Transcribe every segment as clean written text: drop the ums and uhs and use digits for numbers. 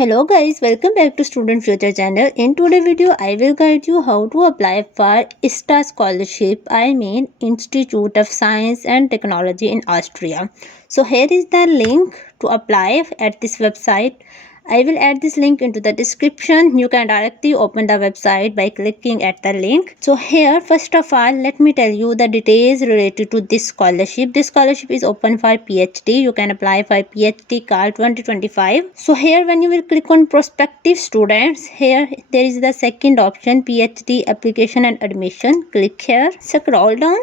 Hello guys, welcome back to Student Future channel. In today's video, I will guide you how to apply for ISTA Scholarship, Institute of Science and Technology in Austria. So here is the link to apply at this website. I will add this link into the description. You can directly open the website by clicking at the link. So here, first of all, let me tell you the details related to this scholarship. This scholarship is open for PhD. You can apply for PhD call 2025. So here, when you will click on prospective students, here there is the second option, PhD application and admission. Click here, scroll down.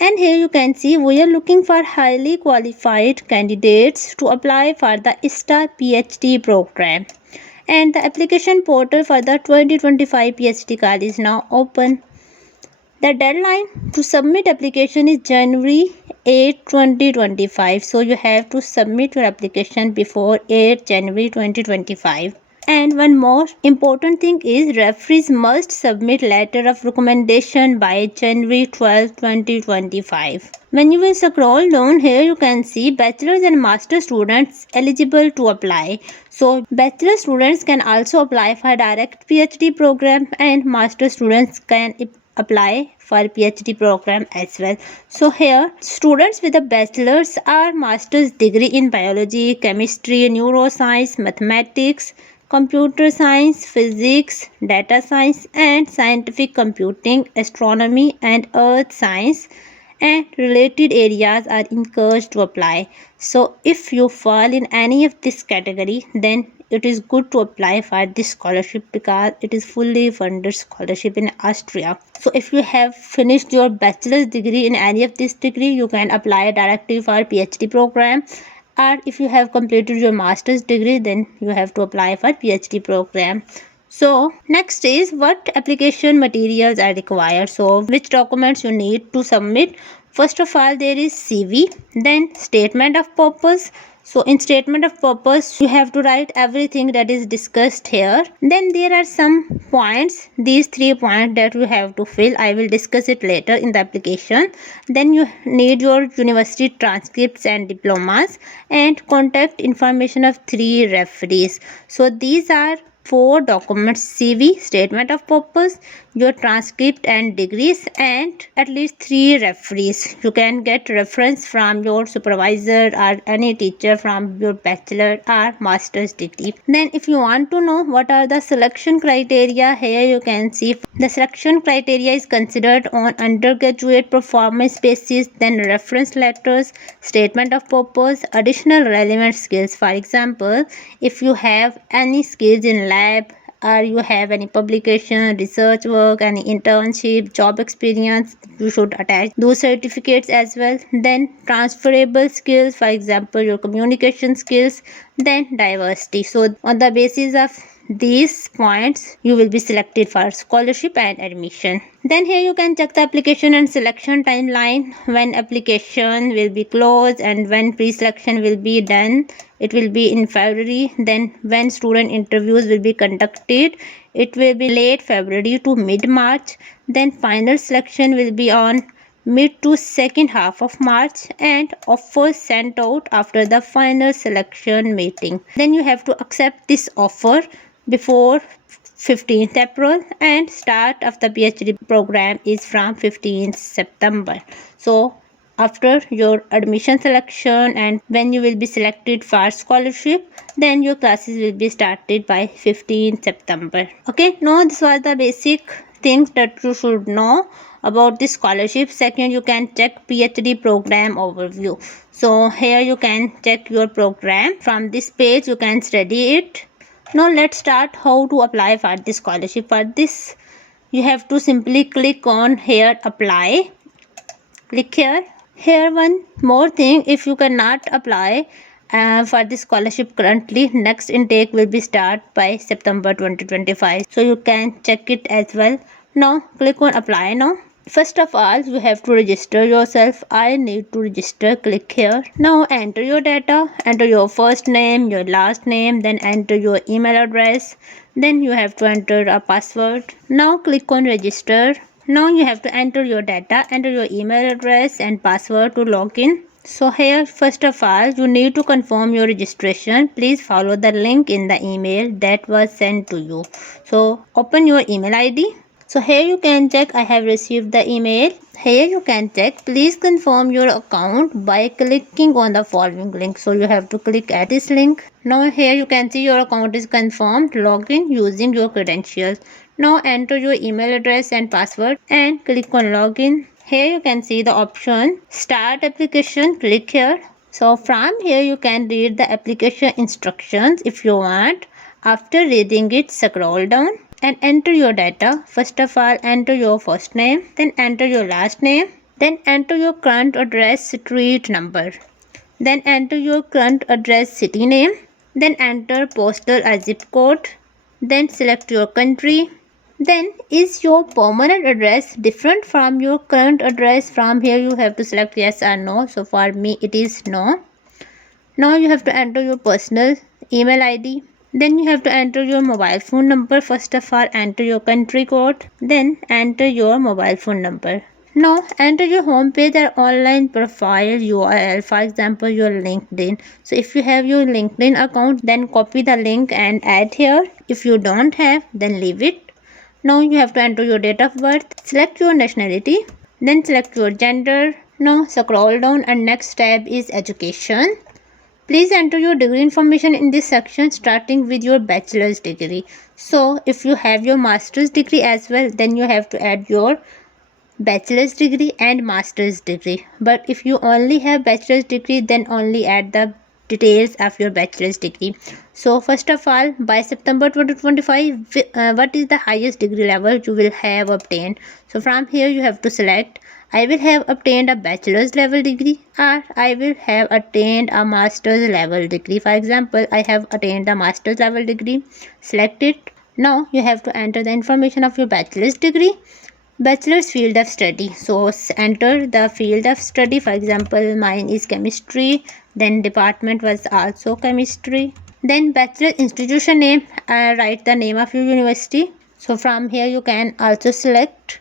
And here you can see we are looking for highly qualified candidates to apply for the ISTA PhD program. And the application portal for the 2025 PhD card is now open. The deadline to submit application is January 8, 2025. So you have to submit your application before 8 January 2025. And one more important thing is referees must submit letter of recommendation by January 12, 2025. When you will scroll down here, you can see bachelor's and master students eligible to apply. So bachelor students can also apply for direct PhD program and master students can apply for PhD program as well. So here students with a bachelor's or master's degree in biology, chemistry, neuroscience, mathematics, computer science, physics, data science and scientific computing, astronomy and earth science and related areas are encouraged to apply. So if you fall in any of this category, then it is good to apply for this scholarship because it is fully funded scholarship in Austria. So if you have finished your bachelor's degree in any of this degree, you can apply directly for PhD program. Or if you have completed your master's degree, then you have to apply for PhD program. So next is what application materials are required. So which documents you need to submit. First of all, there is CV, then statement of purpose. So in statement of purpose, you have to write everything that is discussed here. Then there are some points, these 3 points that you have to fill. I will discuss it later in the application. Then you need your university transcripts and diplomas and contact information of 3 referees. So these are 4 documents: CV, statement of purpose, your transcript and degrees, and at least 3 referees. You can get reference from your supervisor or any teacher from your bachelor or master's degree. Then if you want to know what are the selection criteria, here you can see the selection criteria is considered on undergraduate performance basis, then reference letters, statement of purpose, additional relevant skills. For example, if you have any skills in lab or you have any publication, research work, any internship, job experience, you should attach those certificates as well. Then transferable skills, for example your communication skills, then diversity. So on the basis of these points you will be selected for scholarship and admission. Then here you can check the application and selection timeline, when application will be closed and when pre-selection will be done. It will be in February. Then when student interviews will be conducted, it will be late February to mid-March. Then final selection will be on mid to second half of March and offers sent out after the final selection meeting. Then you have to accept this offer before 15th April and start of the PhD program is from 15th September. So after your admission selection and when you will be selected for scholarship, then your classes will be started by 15th September. Okay, now this was the basic things that you should know about this scholarship. Second, you can check PhD program overview. So here you can check your program. From this page you can study it. Now let's start how to apply for this scholarship. For this you have to simply click on here apply. Click here. Here one more thing, if you cannot apply for this scholarship currently, next intake will be start by September 2025. So you can check it as well. Now click on apply now. First of all, you have to register yourself. I need to register. Click here. Now enter your data. Enter your first name, your last name, then enter your email address. Then you have to enter a password. Now click on register. Now you have to enter your data, enter your email address and password to log in. So here, first of all, you need to confirm your registration. Please follow the link in the email that was sent to you. So open your email ID. So here you can check I have received the email. Here you can check please confirm your account by clicking on the following link. So you have to click at this link. Now here you can see your account is confirmed. Log in using your credentials. Now enter your email address and password and click on login. Here you can see the option start application. Click here. So from here you can read the application instructions if you want. After reading it, scroll down and enter your data. First of all, enter your first name, then enter your last name, then enter your current address street number, then enter your current address city name, then enter postal or zip code, then select your country. Then is your permanent address different from your current address? From here you have to select yes or no. So for me it is no. Now you have to enter your personal email ID. Then you have to enter your mobile phone number. First of all, enter your country code. Then enter your mobile phone number. Now enter your home page or online profile URL. For example, your LinkedIn. So if you have your LinkedIn account, then copy the link and add here. If you don't have, then leave it. Now you have to enter your date of birth. Select your nationality. Then select your gender. Now scroll down and next tab is education. Please enter your degree information in this section starting with your bachelor's degree. So if you have your master's degree as well, then you have to add your bachelor's degree and master's degree. But if you only have bachelor's degree, then only add the details of your bachelor's degree. So first of all, by September 2025, what is the highest degree level you will have obtained? So from here you have to select I will have obtained a bachelor's level degree or I will have attained a master's level degree. For example, I have attained a master's level degree. Select it. Now you have to enter the information of your bachelor's degree. Bachelor's field of study. So enter the field of study. For example, mine is chemistry. Then department was also chemistry. Then bachelor institution name. Write the name of your university. So from here you can also select.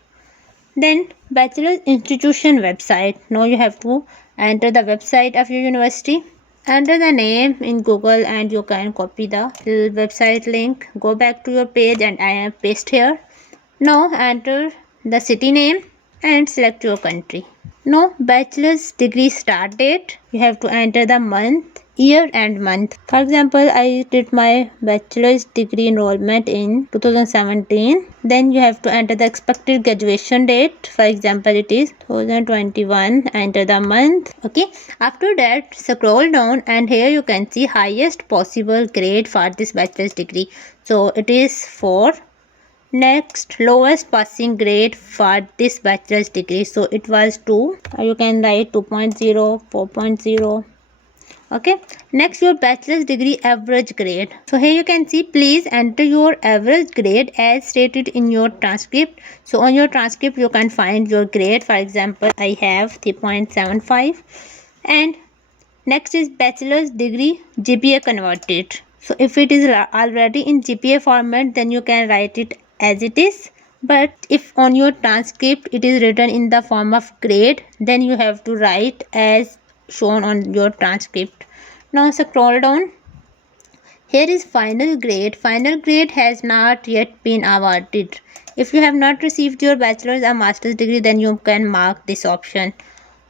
Then bachelor institution website. Now you have to enter the website of your university. Enter the name in Google and you can copy the website link. Go back to your page and I have paste here. Now enter the city name and select your country. Now bachelor's degree start date. You have to enter the month, year and month. For example, I did my bachelor's degree enrollment in 2017. Then you have to enter the expected graduation date. For example, it is 2021. Enter the month. Okay. After that, scroll down and here you can see highest possible grade for this bachelor's degree. So it is 4. Next, lowest passing grade for this bachelor's degree. So it was 2. You can write 2.0, 4.0. Okay. Next, your bachelor's degree average grade. So here you can see please enter your average grade as stated in your transcript. So on your transcript you can find your grade. For example, I have 3.75. And next is bachelor's degree GPA converted. So if it is already in GPA format, then you can write it as it is. But if on your transcript it is written in the form of grade, then you have to write as shown on your transcript. Now scroll down. Here is final grade. Final grade has not yet been awarded. If you have not received your bachelor's or master's degree, then you can mark this option.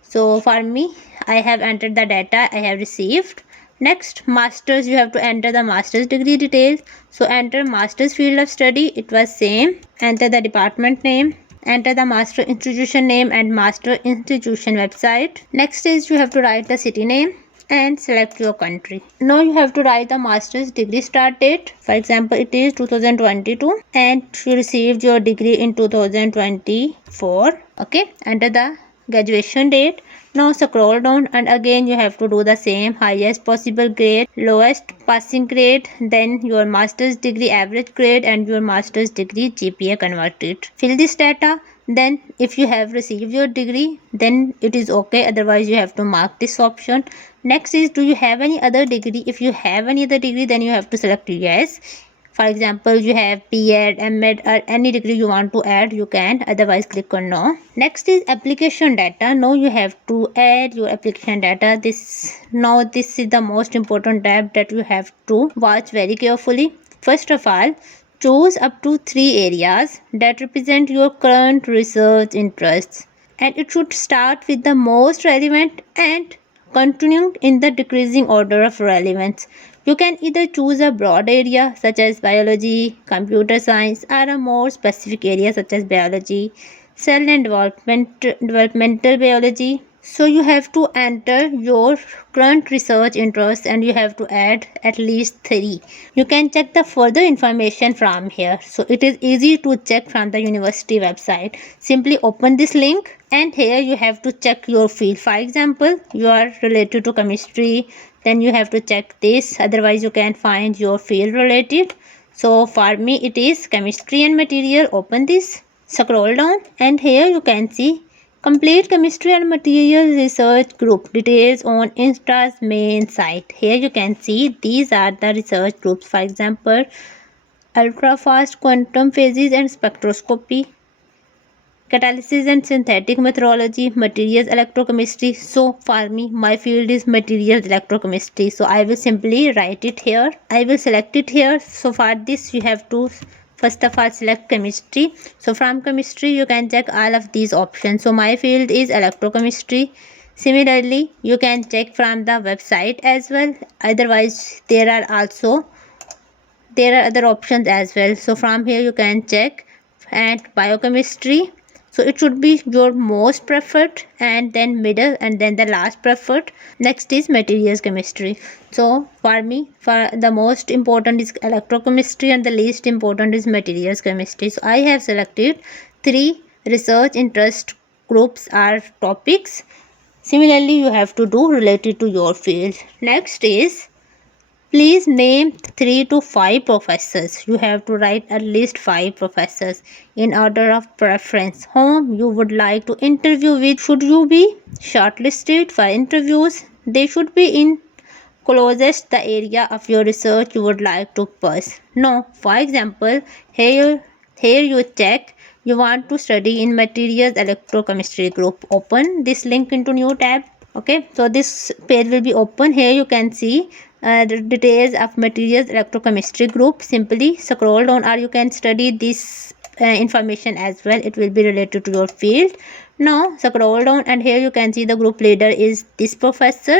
So for me, I have entered the data I have received. Next, master's, you have to enter the master's degree details. So enter master's field of study, it was same. Enter the department name. Enter the master institution name and master institution website. Next is you have to write the city name and select your country. Now you have to write the master's degree start date. For example, it is 2022 and you received your degree in 2024. Okay, enter the graduation date. Now scroll down and again you have to do the same. Highest possible grade, lowest passing grade, then your master's degree average grade and your master's degree GPA converted. Fill this data. Then if you have received your degree, then it is okay. Otherwise you have to mark this option. Next is do you have any other degree? If you have any other degree, then you have to select yes. For example, you have B.Ed, M.Ed or any degree you want to add, you can, otherwise click on no. Next is application data. Now you have to add your application data. This is the most important tab that you have to watch very carefully. First of all, choose up to 3 areas that represent your current research interests, and it should start with the most relevant and continue in the decreasing order of relevance. You can either choose a broad area such as biology, computer science, or a more specific area such as biology, cell and developmental biology. So you have to enter your current research interests and you have to add at least 3. You can check the further information from here. So it is easy to check from the university website. Simply open this link and here you have to check your field. For example, you are related to chemistry, then you have to check this, otherwise you can find your field related. So for me it is chemistry and material. Open this, scroll down and here you can see complete chemistry and material research group details on ISTA's main site. Here you can see these are the research groups. For example, ultra fast quantum phases and spectroscopy, catalysis and synthetic metrology, materials electrochemistry. So for me, my field is materials electrochemistry. So I will simply write it here. I will select it here. So for this you have to first of all select chemistry. So from chemistry you can check all of these options. So my field is electrochemistry. Similarly, you can check from the website as well. Otherwise, there are other options as well. So from here you can check and biochemistry. So it should be your most preferred and then middle and then the last preferred. Next is materials chemistry. So for me, for the most important is electrochemistry and the least important is materials chemistry. So I have selected 3 research interest groups or topics. Similarly, you have to do related to your field. Next is please name 3 to 5 professors. You have to write at least 5 professors in order of preference whom you would like to interview with. Should you be shortlisted for interviews, they should be in closest the area of your research you would like to pursue. No, for example, here you check you want to study in materials electrochemistry group. Open this link into new tab. Okay, so this page will be open. Here you can see the details of materials electrochemistry group. Simply scroll down or you can study this information as well. It will be related to your field. Now scroll down and here you can see the group leader is this professor.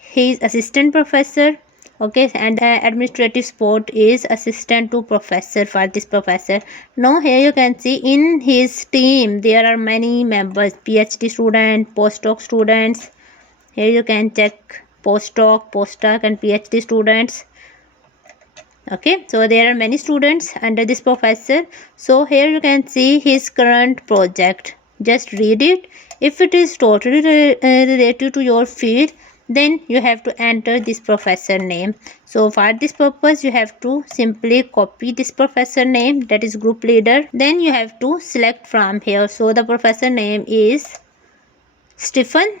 He is assistant professor. Okay, and administrative support is assistant to professor for this professor. Now here you can see in his team there are many members, PhD student, postdoc students. Here you can check postdoc and PhD students. Okay, so there are many students under this professor. So here you can see his current project. Just read it. If it is totally related to your field, then you have to enter this professor name. So for this purpose you have to simply copy this professor name, that is group leader. Then you have to select from here. So the professor name is Stephen.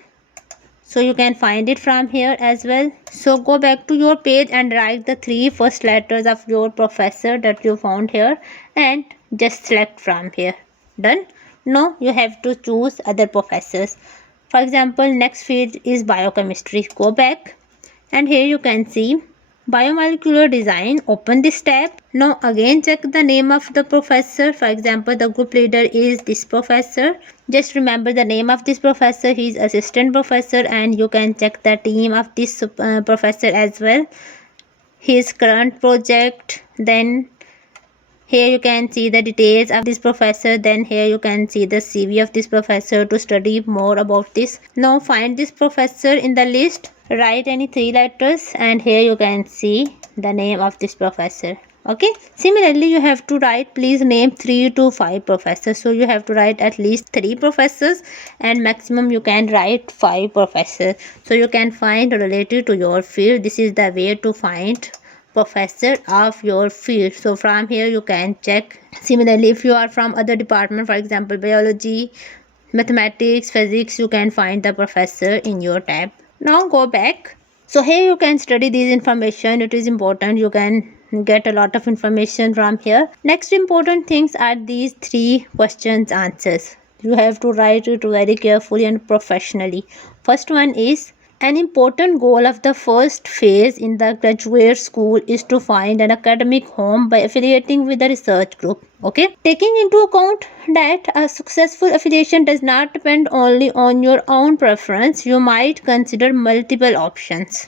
So you can find it from here as well. So go back to your page and write the 3 first letters of your professor that you found here and just select from here. Done. Now you have to choose other professors. For example, next field is biochemistry. Go back and here you can see biomolecular design. Open this tab. Now again check the name of the professor. For example, the group leader is this professor. Just remember the name of this professor. He is assistant professor and you can check the team of this professor as well. His current project. Then here you can see the details of this professor. Then here you can see the CV of this professor to study more about this. Now find this professor in the list. Write any 3 letters and here you can see the name of this professor. Okay, similarly you have to write please name 3 to 5 professors. So you have to write at least 3 professors and maximum you can write 5 professors. So you can find related to your field. This is the way to find professor of your field. So from here you can check. Similarly, if you are from other department, for example biology, mathematics, physics, you can find the professor in your tab. Now go back. So here you can study this information. It is important. You can get a lot of information from here. Next important things are these 3 questions answers. You have to write it very carefully and professionally. First one is, an important goal of the first phase in the graduate school is to find an academic home by affiliating with a research group. Okay, taking into account that a successful affiliation does not depend only on your own preference, you might consider multiple options.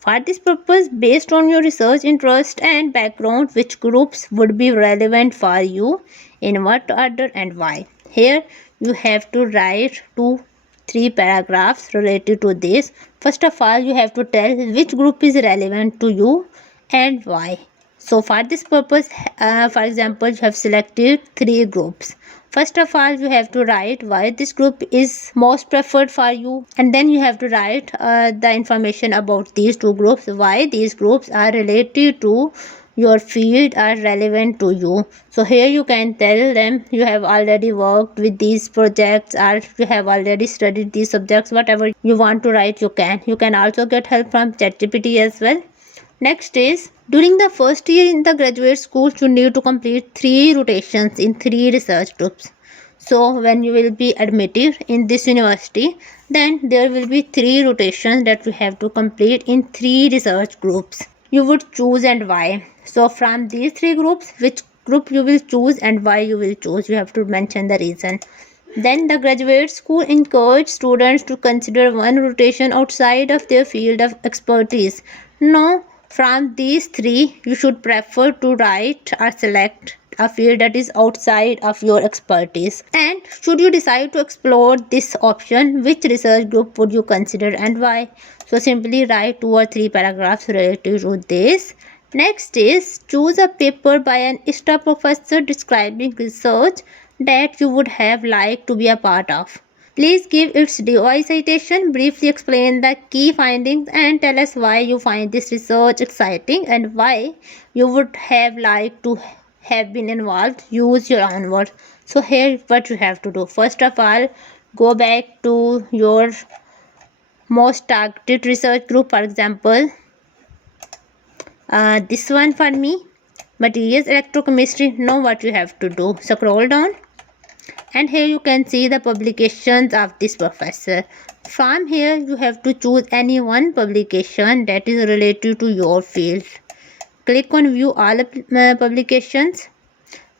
For this purpose, based on your research interest and background, which groups would be relevant for you, in what order and why. Here you have to write 2-3 paragraphs related to this. First of all, you have to tell which group is relevant to you and why. So for this purpose, for example, you have selected 3 groups. First of all, you have to write why this group is most preferred for you, and then you have to write the information about these 2 groups, why these groups are related to your field, are relevant to you. So here you can tell them you have already worked with these projects or you have already studied these subjects. Whatever you want to write, you can also get help from ChatGPT as well. Next is, during the first year in the graduate school, you need to complete 3 rotations in 3 research groups. So when you will be admitted in this university, then there will be 3 rotations that you have to complete in 3 research groups. You would choose and why. So from these 3 groups, which group you will choose and why you will choose, you have to mention the reason. Then the graduate school encourage students to consider one rotation outside of their field of expertise. Now, from these 3, you should prefer to write or select a field that is outside of your expertise. And should you decide to explore this option, which research group would you consider and why? So simply write 2 or 3 paragraphs related to this. Next is, choose a paper by an ISTA professor describing research that you would have liked to be a part of. Please give its DOI citation, briefly explain the key findings and tell us why you find this research exciting and why you would have liked to have been involved. Use your own words. So here what you have to do. First of all, go back to your most targeted research group. For example, this one for me, materials electrochemistry. Know what you have to do. Scroll down. And here you can see the publications of this professor. From here you have to choose any one publication that is related to your field. Click on view all publications.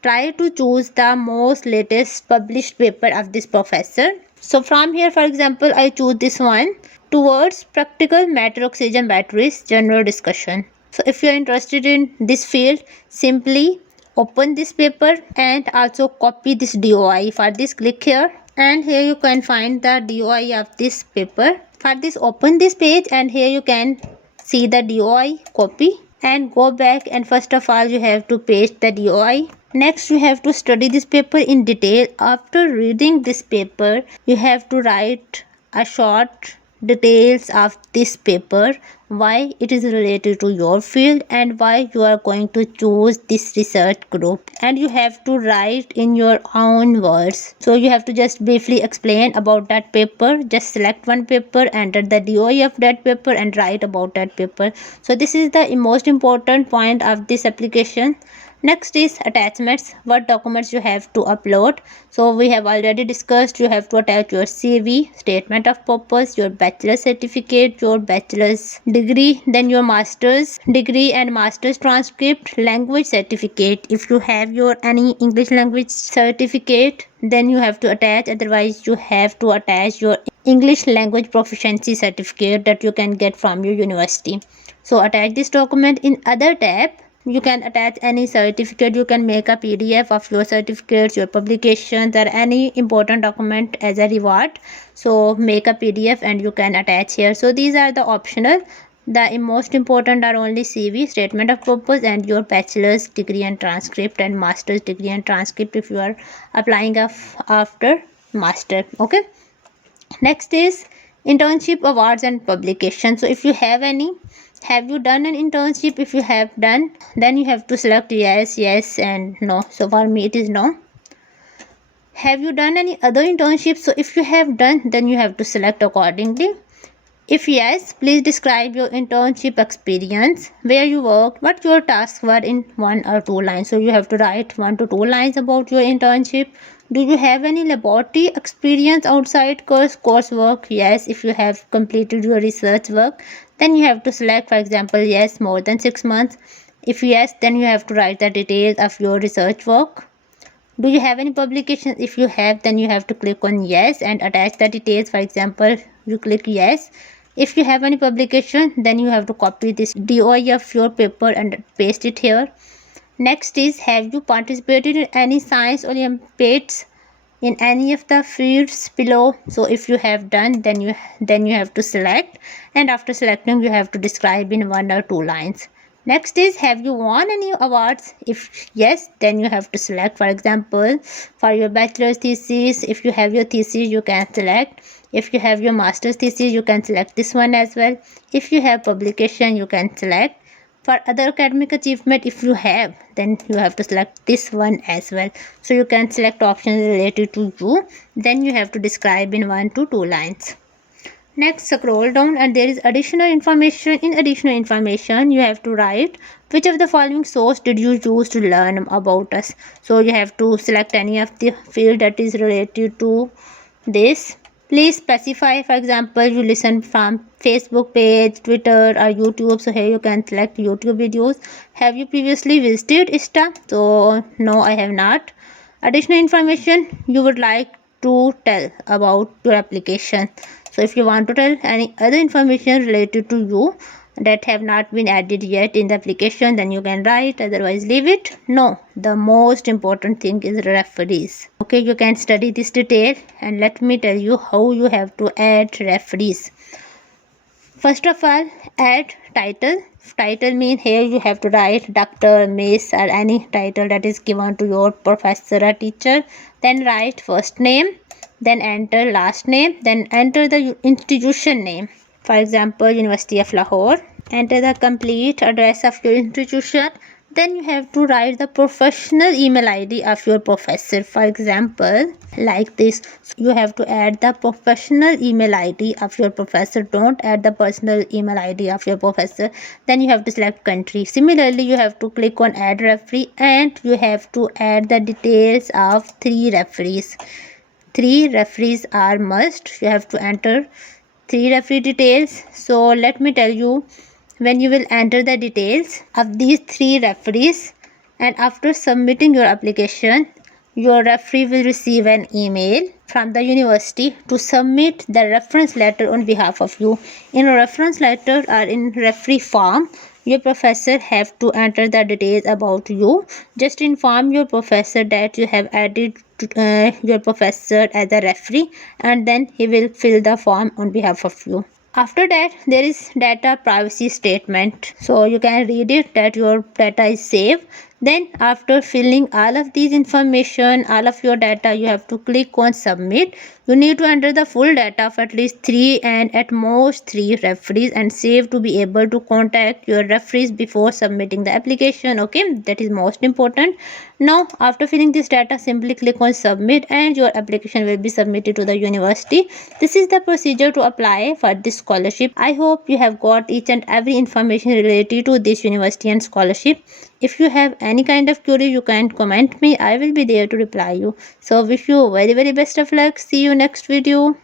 Try to choose the most latest published paper of this professor. So from here, for example, I choose this one, towards practical matter oxygen batteries general discussion. So if you are interested in this field, simply open this paper and also copy this DOI. For this, click here and here you can find the DOI of this paper. For this, open this page and here you can see the DOI, copy and go back, and first of all you have to paste the DOI. Next you have to study this paper in detail. After reading this paper, you have to write a short details of this paper, why it is related to your field and why you are going to choose this research group, and you have to write in your own words. So you have to just briefly explain about that paper. Just select one paper, enter the DOI of that paper and write about that paper. So this is the most important point of this application. Next is attachments, what documents you have to upload. So we have already discussed, you have to attach your CV, statement of purpose, your bachelor's certificate, your bachelor's degree, then your master's degree and master's transcript, language certificate. If you have your any English language certificate, then you have to attach, otherwise you have to attach your English language proficiency certificate that you can get from your university. So attach this document. In other tab, you can attach any certificate. You can make a PDF of your certificates, your publications or any important document as a reward. So make a PDF and you can attach here. So these are the optional. The most important are only CV, statement of purpose and your bachelor's degree and transcript and master's degree and transcript if you are applying after master. Okay. Next is internship, awards and publication. So if you have any, have you done an internship? If you have done, then you have to select yes, yes and no. So for me it is no. Have you done any other internships? So if you have done, then you have to select accordingly. If yes, please describe your internship experience, where you worked, what your tasks were in 1 or 2 lines. So you have to write 1 to 2 lines about your internship. Do you have any laboratory experience outside coursework? Yes, if you have completed your research work, then you have to select, for example, yes, more than 6 months. If yes, then you have to write the details of your research work. Do you have any publications? If you have, then you have to click on yes and attach the details. For example, you click yes. If you have any publication, then you have to copy this DOI of your paper and paste it here. Next is, have you participated in any science Olympiads in any of the fields below? So if you have done, then you have to select, and after selecting you have to describe in 1 or 2 lines. Next is, have you won any awards? If yes, then you have to select. For example, for your bachelor's thesis, if you have your thesis, you can select. If you have your master's thesis, you can select this one as well. If you have publication, you can select. For other academic achievement, if you have, then you have to select this one as well. So you can select options related to you. Then you have to describe in 1 to 2 lines. Next, scroll down and there is additional information. In additional information, you have to write which of the following source did you use to learn about us. So you have to select any of the field that is related to this. Please specify, for example, you listen from Facebook page, Twitter or YouTube. So here you can select YouTube videos. Have you previously visited ISTA? So no, I have not. Additional information you would like to tell about your application. So if you want to tell any other information related to you that have not been added yet in the application, then you can write, otherwise leave it. No, the most important thing is referees. Okay, you can study this detail and let me tell you how you have to add referees. First of all, add title. Title means here you have to write doctor, miss or any title that is given to your professor or teacher. Then write first name, then enter last name, then enter the institution name. For example, University of Lahore. Enter the complete address of your institution. Then you have to write the professional email ID of your professor. For example, like this, you have to add the professional email ID of your professor. Don't add the personal email ID of your professor. Then you have to select country. Similarly, you have to click on add referee and you have to add the details of 3 referees. 3 referees are must. You have to enter 3 referee details. So let me tell you, when you will enter the details of these 3 referees and after submitting your application, your referee will receive an email from the university to submit the reference letter on behalf of you. In a reference letter or in referee form, your professor have to enter the details about you. Just inform your professor that you have added your professor as a referee, and then he will fill the form on behalf of you. After that, there is data privacy statement. So you can read it that your data is safe. Then after filling all of these information, all of your data, you have to click on submit. You need to enter the full data of at least 3 and at most 3 referees and save to be able to contact your referees before submitting the application. Okay, that is most important. Now after filling this data, simply click on submit and your application will be submitted to the university. This is the procedure to apply for this scholarship. I hope you have got each and every information related to this university and scholarship. If you have any kind of query, you can comment me. I will be there to reply you. So wish you very best of luck. See you next video.